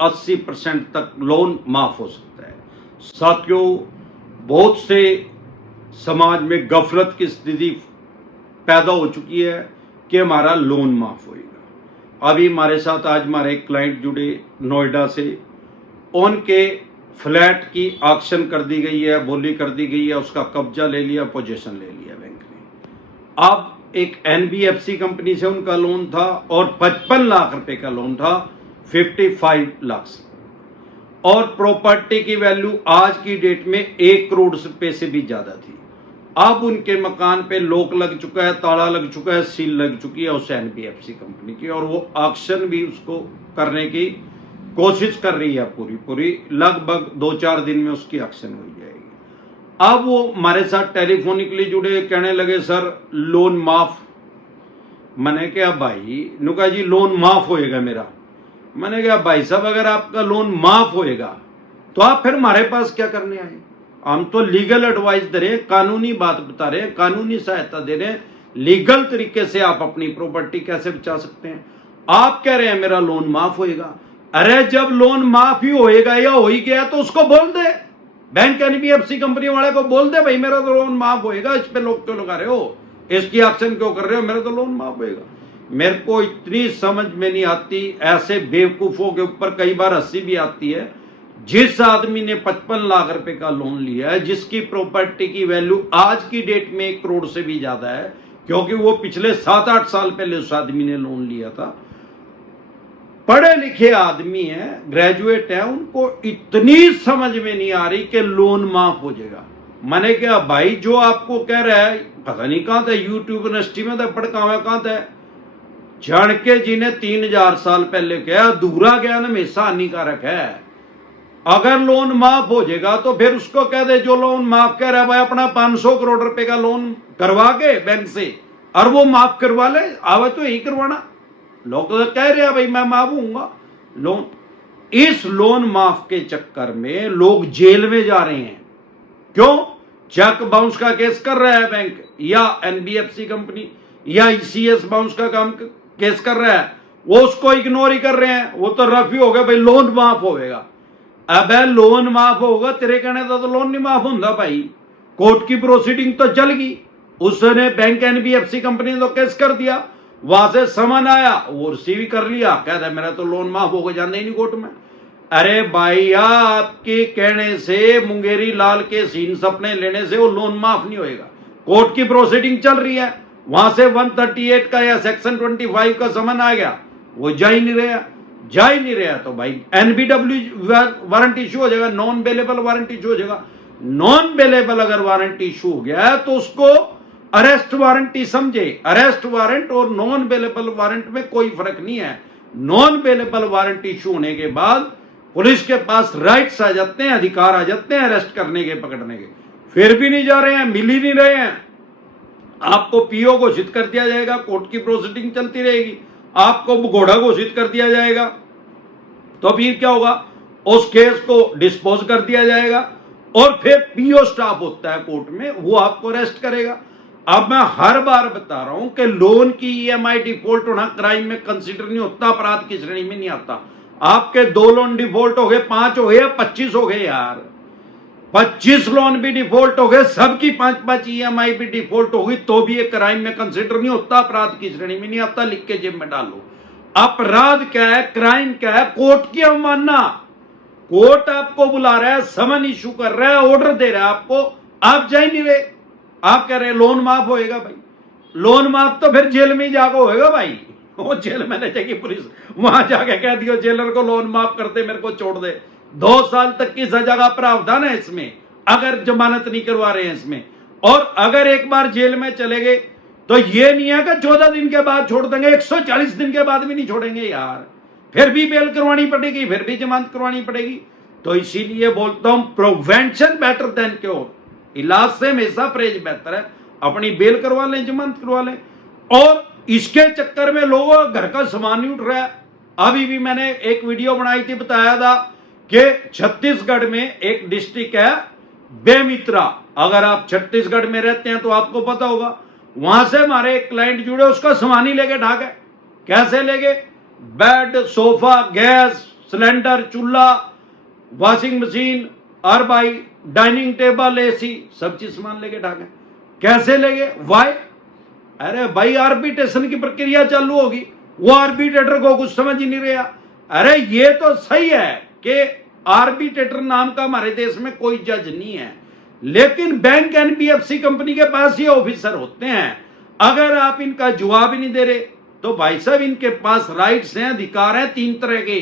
80% तक लोन माफ हो सकता है। साथियों, बहुत से समाज में गफलत की स्थिति पैदा हो चुकी है कि हमारा लोन माफ होएगा। अभी हमारे साथ आज हमारे क्लाइंट जुड़े नोएडा से, उनके फ्लैट की ऑक्शन कर दी गई है, बोली कर दी गई है, उसका कब्जा ले लिया, पोजीशन ले लिया बैंक ने। अब एक एनबीएफसी कंपनी से उनका लोन था और 55 लाख रुपए का लोन था, 55 लाख से, और प्रॉपर्टी की वैल्यू आज की डेट में 1 करोड़ रुपए से भी ज्यादा थी। अब उनके मकान पे लॉक लग चुका है, ताला लग चुका है, सील लग चुकी है उस एनबीएफसी कंपनी की, और वो ऑक्शन भी उसको करने की कोशिश कर रही है पूरी लगभग 2-4 दिन में उसकी ऑक्शन हो जाएगी। अब वो हमारे साथ टेलीफोनिकली जुड़े, कहने लगे सर लोन माफ। मैंने कहा भाई, नुका जी लोन माफ होएगा मेरा। मैंने कहा भाई साहब, अगर आपका लोन माफ होएगा तो आप फिर हमारे पास क्या करने आए? हम तो लीगल एडवाइस दे रहे हैं, कानूनी बात बता रहे हैं, कानूनी सहायता दे रहे हैं, लीगल तरीके से आप अपनी प्रॉपर्टी कैसे बचा सकते हैं। आप कह रहे हैं मेरा लोन माफ होएगा। अरे जब लोन माफ ही होएगा या हो ही गया तो उसको बोल दे, बैंक एनबीएफसी कंपनी वाले को बोल दे भाई मेरा तो लोन माफ होएगा, इस पे लोग क्यों लगा रहे हो, इसकी एक्शन क्यों कर रहे हो, मेरा तो लोन माफ होएगा। मेरे को इतनी समझ में नहीं आती, ऐसे बेवकूफों के ऊपर कई बार हंसी भी आती है। जिस आदमी ने 55 लाख रुपए का लोन लिया है, जिसकी प्रॉपर्टी की वैल्यू आज की डेट में 1 करोड़ से भी ज्यादा है, क्योंकि वो पिछले 7-8 साल पहले उस आदमी ने लोन लिया था, पढ़े लिखे आदमी है, ग्रेजुएट है, उनको इतनी समझ में नहीं आ रही कि लोन माफ हो जाएगा। मैंने कहा भाई जो आपको कह रहा है, पता नहीं कहां था, यूट्यूब यूनिवर्सिटी में था, पढ़का हुआ कहां था, जान के जी ने 3000 साल पहले कहा अधूरा ज्ञान हमेशा हानिकारक है। अगर लोन माफ हो जाएगा तो फिर उसको कह दे जो लोन माफ कर रहा है भाई अपना 500 करोड़ रुपए का लोन करवा के बैंक से, और वो माफ करवा ले, आवे तो यही करवाना। लोग तो कह रहे हैं भाई मैं माफ हूंगा लोन। इस लोन माफ के चक्कर में लोग जेल में जा रहे हैं। क्यों? चेक बाउंस का केस कर रहा है बैंक या एनबीएफसी कंपनी या ईसीएस बाउंस का काम केस कर रहा है, वो उसको इग्नोर ही कर रहे हैं। वो तो रफ ही हो गया भाई लोन माफ होगा। अब लोन माफ होगा, तेरे कहने तो लोन नहीं माफ होता भाई, कोर्ट की प्रोसीडिंग तो चल गई। उसने बैंक एनबीएफसी कंपनी ने तो केस कर दिया, वहां से समन आया, वो रिसीव कर लिया, कहता है मेरा तो लोन माफ होगा, जाने ही नहीं कोर्ट में। अरे भाई आपके कहने से, मुंगेरी लाल के सीन सपने लेने से वो लोन माफ नहीं होएगा। कोर्ट की प्रोसीडिंग चल रही है, वहां से 138 का या सेक्शन 25 का समन आ गया, वो जा ही नहीं रहा तो भाई एनबीडब्ल्यू वारंट इशू हो जाएगा, नॉन बेलेबल वारंट इशू हो जाएगा। नॉन बेलेबल अगर वारंट इशू हो गया तो उसको अरेस्ट वारंट ही समझे। अरेस्ट वारंट और नॉन बेलेबल वारंट में कोई फर्क नहीं है। नॉन बेलेबल वारंट इशू होने के बाद पुलिस के पास राइट्स आ जाते हैं, अधिकार आ जाते हैं अरेस्ट करने के, पकड़ने के। फिर भी नहीं जा रहे हैं, मिल ही नहीं रहे हैं। आपको पीओ घोषित कर दिया जाएगा, कोर्ट की प्रोसीडिंग चलती रहेगी, आपको भगोड़ा घोषित कर दिया जाएगा, तो फिर क्या होगा, उस केस को डिस्पोज कर दिया जाएगा, और फिर पीओ स्टाफ होता है कोर्ट में, वो आपको अरेस्ट करेगा। अब मैं हर बार बता रहा हूं कि लोन की ईएमआई डिफॉल्ट होना क्राइम में कंसीडर नहीं होता, अपराध की श्रेणी में नहीं आता। आपके 2 लोन डिफॉल्ट हो गए, 5 हो गए, 25 हो गए यार, 25 लोन भी डिफॉल्ट हो गए, सबकी 5-5 ईएमआई भी डिफॉल्ट हो गई, तो भी ये क्राइम में कंसीडर नहीं होता, अपराध की श्रेणी में नहीं आता। लिख के जेब में डालो। अपराध क्या है, क्राइम क्या है? कोर्ट की अवमानना। कोर्ट आपको बुला रहा है, समन इशू कर रहा है, ऑर्डर दे रहा है आपको, आप जा ही नहीं रहे। आप कह रहे हैं लोन माफ होएगा। भाई लोन माफ तो फिर जेल में ही जाकर होएगा भाई। वो जेल में ले जाएगी पुलिस, वहां जाके कह दियो जेलर को लोन माफ करते, मेरे को छोड़ दे। 2 साल तक की सजा का प्रावधान है इसमें, अगर जमानत नहीं करवा रहे हैं इसमें। और अगर एक बार जेल में चले गए तो ये नहीं है कि 14 दिन के बाद छोड़ देंगे, 140 दिन के बाद भी नहीं छोड़ेंगे यार, फिर भी बेल करवानी पड़ेगी, फिर भी जमानत करवानी पड़ेगी। तो इसीलिए बोलता हूं प्रिवेंशन बेटर देन क्योर। इलाज से हमेशा परहेज बेहतर है। अपनी बेल करवा लें, जमानत करवा लें। और इसके चक्कर में लोगों का घर का सामान नहीं उठ रहा है। अभी भी मैंने एक वीडियो बनाई थी, बताया था कि छत्तीसगढ़ में एक डिस्ट्रिक्ट है बेमित्रा। अगर आप छत्तीसगढ़ में रहते हैं तो आपको पता होगा, वहां से हमारे एक क्लाइंट जुड़े, उसका सामान ही लेके ढाके। कैसे लेके? बेड, सोफा, गैस, सिलेंडर, चूल्हा, वॉशिंग मशीन और भाई डाइनिंग टेबल, एसी, सब चीज सामान लेके ढाके। कैसे लेंगे? वाई? अरे भाई आर्बिट्रेशन की प्रक्रिया चालू होगी, वो आर्बिट्रेटर को कुछ समझ ही नहीं रहा। अरे ये तो सही है कि आर्बिट्रेटर नाम का हमारे देश में कोई जज नहीं है, लेकिन बैंक एनबीएफसी कंपनी के पास ये ऑफिसर होते हैं। अगर आप इनका जवाब ही नहीं दे रहे तो भाई साहब इनके पास राइट्स हैं, अधिकार हैं 3 तरह के।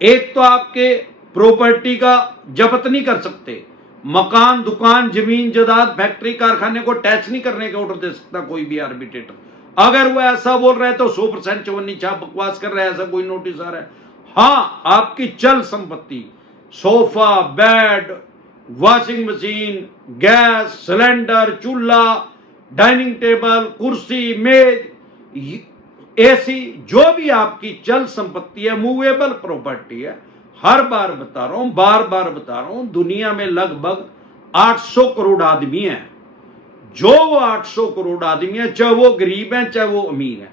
एक तो आपके प्रॉपर्टी का जब्त नहीं कर सकते, मकान, दुकान, जमीन, जायदाद, फैक्ट्री, कारखाने को टैक्स नहीं करने का ऑर्डर दे सकता कोई भी आर्बिट्रेटर। अगर वो ऐसा बोल रहा है तो 100% चवन्नी छाप बकवास कर रहा है, ऐसा कोई नोटिस आ रहा है। हाँ, आपकी चल संपत्ति, sofa, bed, washing machine, gas, cylinder, चूल्हा, डाइनिंग टेबल, कुर्सी, मेज, एसी, जो भी आपकी चल संपत्ति है, मूवेबल प्रॉपर्टी है, हर बार बता रहा हूं, बार बार बता रहा हूं, दुनिया में लगभग 800 करोड़ आदमी हैं। जो वो 800 करोड़ आदमी है, चाहे वो गरीब हैं चाहे वो अमीर हैं,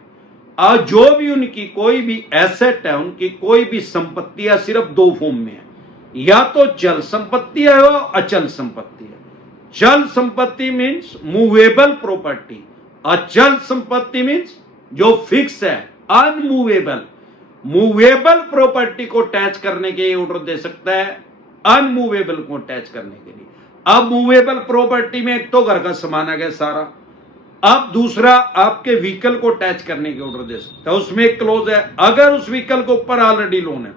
और जो भी उनकी कोई भी एसेट है, उनकी कोई भी संपत्ति है, सिर्फ 2 फॉर्म में है, या तो चल संपत्ति है वो अचल संपत्ति है। चल संपत्ति मीन्स मूवेबल प्रॉपर्टी, अचल संपत्ति मीन्स जो फिक्स है, अनमूवेबल। मूवेबल प्रॉपर्टी को टैच करने के लिए ऑर्डर दे सकता है, अनमूवेबल को टैच करने के लिए। अब मूवेबल प्रॉपर्टी में एक तो घर का सामान आ गया सारा, अब दूसरा आपके व्हीकल को टैच करने के ऑर्डर दे सकता है। उसमें एक क्लोज है, अगर उस व्हीकल के ऊपर ऑलरेडी लोन है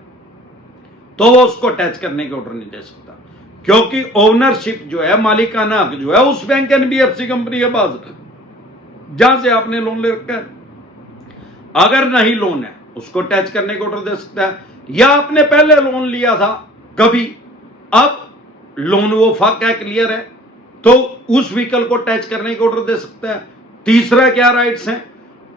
तो वो उसको टैच करने के ऑर्डर नहीं दे सकता, क्योंकि ओनरशिप जो है, मालिकाना हक जो है, उस बैंक एनबीएफसी कंपनी के पास जहां से आपने लोन ले रखा है। अगर नहीं लोन है उसको टैच करने को ऑर्डर दे सकता है, या आपने पहले लोन लिया था कभी, अब लोन वो फाका है, क्लियर है, तो उस व्हीकल को टैच करने को ऑर्डर दे सकता है। तीसरा क्या राइट्स हैं?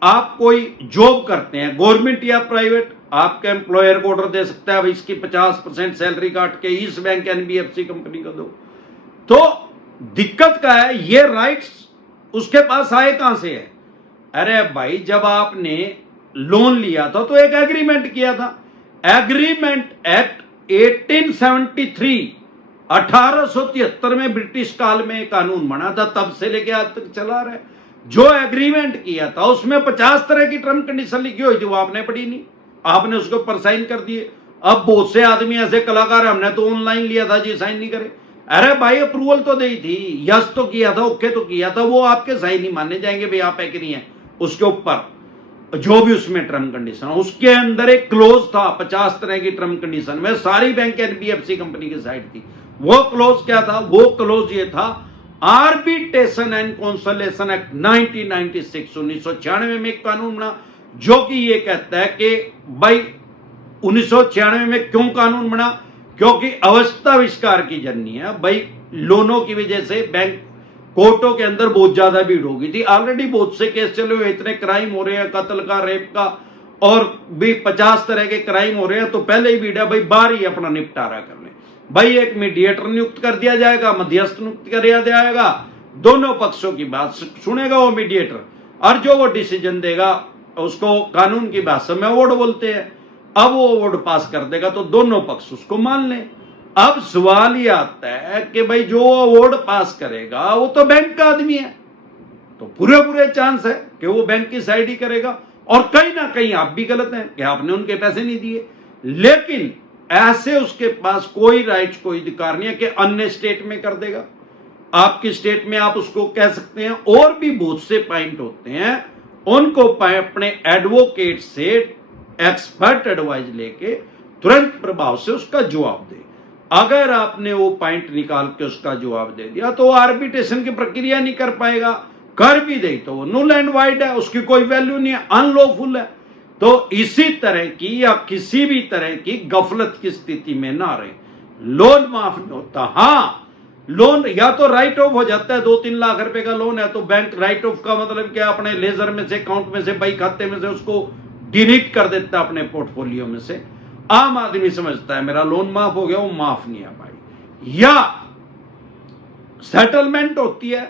आप कोई जॉब करते हैं, गवर्नमेंट या प्राइवेट, आपके एम्प्लॉयर को ऑर्डर दे सकता है, अब इसकी 50% सैलरी काट के इस बैंक एनबीएफसी कंपनी को दो। तो दिक्कत क्या है, ये राइट्स उसके पास आए कहां से है? अरे भाई, जब आपने लोन लिया था तो एक एग्रीमेंट किया था। एग्रीमेंट एक्ट 1873 1873 में ब्रिटिश काल में कानून बना था, तब से लेके आज तक चला रहा है। जो एग्रीमेंट किया था उसमें 50 तरह की टर्म कंडीशन लिखी हुई थी, वो आपने पढ़ी नहीं, आपने उसको पर साइन कर दिए। अब बहुत से आदमी ऐसे कलाकार, हमने तो ऑनलाइन लिया था जी, साइन नहीं करे। अरे भाई, अप्रूवल तो दी थी, यस तो किया था, ओके तो किया था, वो आपके साइन नहीं माने जाएंगे भाई, आप एग्री हैं उसके ऊपर जो भी उसमें टर्म कंडीशन। उसके अंदर एक क्लोज था, 50 तरह की टर्म कंडीशन में सारी बैंक एनबीएफसी कंपनी की साइड थी। वो क्लोज क्या था? वो क्लोज ये था, आर्बिट्रेशन एंड कंसोलिडेशन एक्ट 1996 1996 में एक कानून बना, जो कि ये कहता है कि भाई 1996 में क्यों कानून बना? क्योंकि अवस्था आविष्कार की जननी है भाई, लोनों की वजह से बैंक कोर्टों के अंदर बहुत ज्यादा भीड़ हो गई थी। ऑलरेडी बहुत से केस चले हुए, इतने क्राइम हो रहे हैं, कत्ल का, रेप का, और भी 50 तरह के क्राइम हो रहे हैं, तो पहले ही भीड़ है भाई, बाहर ही अपना निपटारा कर ले भाई। एक मीडिएटर नियुक्त कर दिया जाएगा, मध्यस्थ नियुक्त कर दिया जाएगा, दोनों पक्षों की बात सुनेगा वो मीडिएटर, और जो वो डिसीजन देगा उसको कानून की भाषा में अवार्ड बोलते हैं। अब वो अवार्ड पास कर देगा तो दोनों पक्ष उसको मान लें। अब सवाल ये आता है कि भाई जो अवार्ड पास करेगा वो तो बैंक का आदमी है, तो पूरे चांस है कि वो बैंक की साइड ही करेगा, और कहीं ना कहीं आप भी गलत हैं कि आपने उनके पैसे नहीं दिए। लेकिन ऐसे उसके पास कोई राइट्स, कोई अधिकार नहीं है कि अन्य स्टेट में कर देगा। आपकी स्टेट में आप उसको कह सकते हैं। और भी बहुत से पॉइंट होते हैं, उनको अपने एडवोकेट से एक्सपर्ट एडवाइस लेके तुरंत प्रभाव से उसका जवाब दे। अगर आपने वो पॉइंट निकाल के उसका जवाब दे दिया तो आर्बिट्रेशन की प्रक्रिया नहीं कर पाएगा, कर भी दे तो वो नुल एंड वाइड है, उसकी कोई वैल्यू नहीं है, अनलॉफुल है। तो इसी तरह की या किसी भी तरह की गफलत की स्थिति में ना रहे। लोन माफ नहीं होता। हाँ, लोन या तो राइट ऑफ हो जाता है, 2-3 लाख रुपए का लोन है तो बैंक राइट ऑफ का मतलब क्या, अपने लेजर में से, अकाउंट में से, बाई खाते में से उसको डिलीट कर देता है अपने पोर्टफोलियो में से। आम आदमी समझता है मेरा लोन माफ हो गया, वो माफ नहीं है भाई। या सेटलमेंट होती है,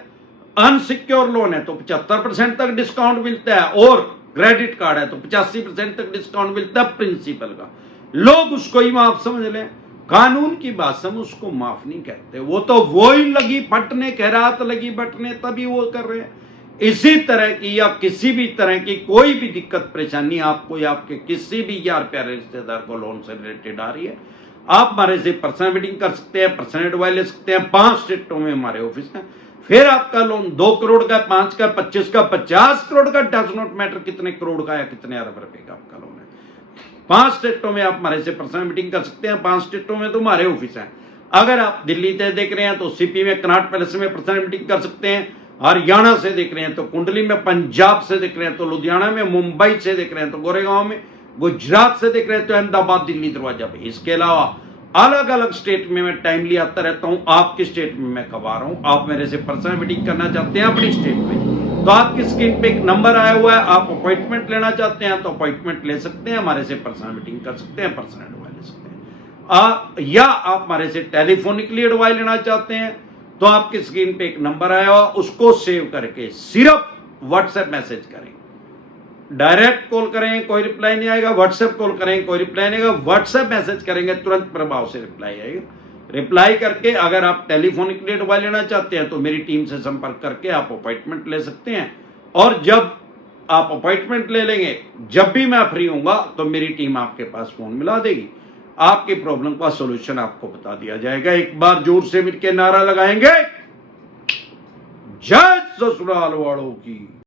अनसिक्योर लोन है तो 75% तक डिस्काउंट मिलता है, और क्रेडिट कार्ड है तो 85% तक डिस्काउंट मिलता है प्रिंसिपल का। लोग उसको ही माफ समझ लें। कानून की भाषा में उसको माफ नहीं कहते, वो तो वो ही लगी फटने, खैरात लगी बटने, तभी वो कर रहे हैं। इसी तरह की या किसी भी तरह की कोई भी दिक्कत परेशानी आपको या आपके किसी भी यार प्यारे रिश्तेदार को लोन से रिलेटेड आ रही है, आप हमारे से पर्सनल मीटिंग कर सकते हैं, पर्सनल एडवाइस ले सकते हैं। 5 स्टेटों में हमारे ऑफिस हैं। फिर आपका लोन 2 करोड़ का, 5 का, 25 का, 50 करोड़ का, डज नॉट मैटर कितने करोड़ का या कितने अरब रुपए का आपका लोन है, 5 स्टेटों में आप हमारे से पर्सनल मीटिंग कर सकते हैं। 5 स्टेटों में तो हमारे ऑफिस हैं। अगर आप दिल्ली से देख रहे हैं तो सीपी में कनॉट पैलेस में पर्सनल मीटिंग कर सकते हैं। हरियाणा से देख रहे हैं तो कुंडली में, पंजाब से देख रहे हैं तो लुधियाना में, मुंबई से देख रहे हैं तो गोरेगांव में, गुजरात से देख रहे हैं तो अहमदाबाद, दिल्ली, दरवाजा पे। इसके अलावा अलग अलग स्टेट में मैं टाइमली आता रहता हूं। आपकी स्टेट में मैं कब आ रहा हूं, आप मेरे से पर्सनल मीटिंग करना चाहते हैं अपनी स्टेट में, तो आपकी स्क्रीन पे एक नंबर आया हुआ है। आप अपॉइंटमेंट लेना चाहते हैं तो अपॉइंटमेंट ले सकते हैं, हमारे से पर्सनल मीटिंग कर सकते हैं, पर्सनल एडवाइस ले सकते हैं। या आप हमारे से टेलीफोनिकली एडवाइस लेना चाहते हैं तो आपकी स्क्रीन पे एक नंबर आया हुआ, उसको सेव करके सिर्फ व्हाट्सएप मैसेज करें। डायरेक्ट कॉल करें कोई रिप्लाई नहीं आएगा, व्हाट्सएप कॉल करें कोई रिप्लाई नहीं आएगा, व्हाट्सएप मैसेज करेंगे तुरंत प्रभाव से रिप्लाई आएगा। रिप्लाई करके अगर आप टेलीफोनिकली एडवाइस लेना चाहते हैं तो मेरी टीम से संपर्क करके आप अपॉइंटमेंट ले सकते हैं। और जब आप अपॉइंटमेंट ले लेंगे, जब भी मैं फ्री होऊंगा तो मेरी टीम आपके पास फोन मिला देगी, आपकी प्रॉब्लम का सॉल्यूशन आपको बता दिया जाएगा। एक बार जोर से मिलकर नारा लगाएंगे, जय ससुराल वालों की।